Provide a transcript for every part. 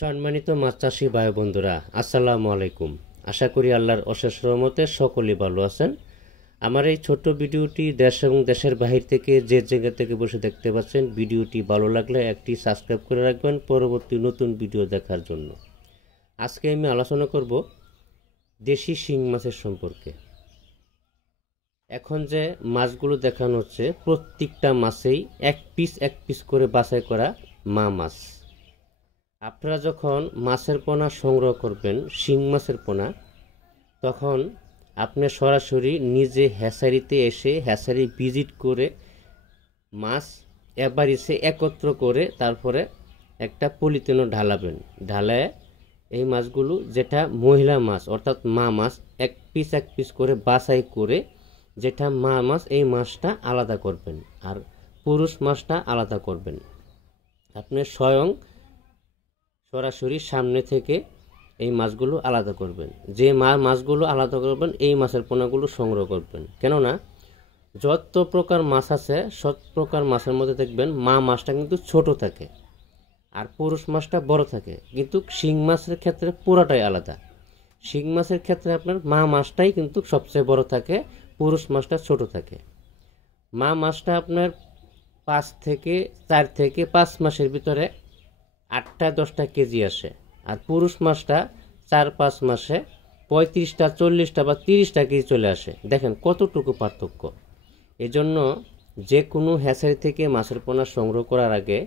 সম্মানিত মাছ চাষি ভাই বন্ধুরা, আসসালামু আলাইকুম। আশা করি আল্লাহর অশেষ রহমতে সকলেই ভালো আছেন। আমার এই ছোট্ট ভিডিওটি দেশ এবং দেশের বাহির থেকে যে জায়গা থেকে বসে দেখতে পাচ্ছেন, ভিডিওটি ভালো লাগলে একটি সাবস্ক্রাইব করে রাখবেন পরবর্তী নতুন ভিডিও দেখার জন্য। আজকে আমি আলোচনা করব দেশি শিং মাছের সম্পর্কে। এখন যে মাছগুলো দেখানো হচ্ছে, প্রত্যেকটা মাছেই এক পিস করে বাছাই করা মা মাছ। আপনারা যখন মাছের পোনা সংগ্রহ করবেন, শিং মাছের পোনা, তখন আপনি সরাসরি নিজে হ্যাচারিতে এসে হ্যাচারি ভিজিট করে মাছ এসে একত্র করে তারপরে একটা পলিথিনও ঢালাবেন। ঢালায় এই মাছগুলো, যেটা মহিলা মাছ অর্থাৎ মা মাছ, এক পিস করে বাছাই করে যেটা মা মাছ, এই মাছটা আলাদা করবেন আর পুরুষ মাছটা আলাদা করবেন। আপনি স্বয়ং সরাসরি সামনে থেকে এই মাছগুলো আলাদা করবেন। যে মাছগুলো আলাদা করবেন, এই মাছের পোনাগুলো সংগ্রহ করবেন। কেননা যত প্রকার মাছ আছে, সব প্রকার মাছের মধ্যে দেখবেন মা মাছটা কিন্তু ছোট থাকে আর পুরুষ মাছটা বড় থাকে। কিন্তু শিং মাছের ক্ষেত্রে পুরোটাই আলাদা। শিং মাছের ক্ষেত্রে আপনার মা মাছটাই কিন্তু সবচেয়ে বড় থাকে, পুরুষ মাছটা ছোট থাকে। মা মাছটা আপনার 4 থেকে 5 মাসের ভিতরে 8-10টা কেজি আসে, আর পুরুষ মাছটা 4-5 মাসে 35টা, 40টা বা 30টা কেজি চলে আসে। দেখেন কতটুকু পার্থক্য। এজন্য যে কোনো হ্যাচারি থেকে মাছের পোনা সংগ্রহ করার আগে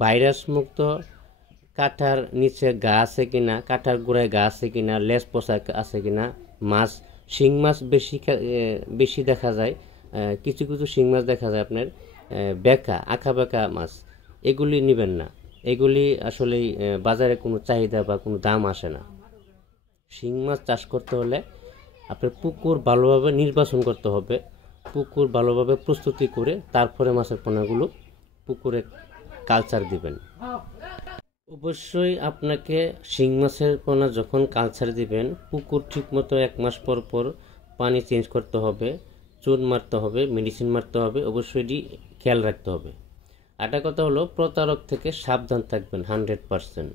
ভাইরাস মুক্ত, কাঁটার নিচে গা আছে কিনা, কাঁটার গোড়ায় গা আছে কিনা, লেজ পোশাক আছে কিনা, মাছ শিং মাছ বেশি দেখা যায়, কিছু শিং মাছ দেখা যায় আপনার আঁকা বেঁকা মাছ, এগুলি নেবেন না। এগুলি আসলে বাজারে কোনো চাহিদা বা কোনো দাম আসে না। শিং মাছ চাষ করতে হলে আপনার পুকুর ভালোভাবে নির্বাচন করতে হবে। পুকুর ভালোভাবে প্রস্তুতি করে তারপরে মাছের পোনাগুলো পুকুরে কালচার দিবেন। অবশ্যই আপনাকে শিং মাছের পোনা যখন কালচার দিবেন, পুকুর ঠিকমতো 1 মাস পর পানি চেঞ্জ করতে হবে, চুন মারতে হবে, মেডিসিন মারতে হবে, অবশ্যই খেয়াল রাখতে হবে। একটা কথা হলো, প্রতারক থেকে সাবধান থাকবেন 100%।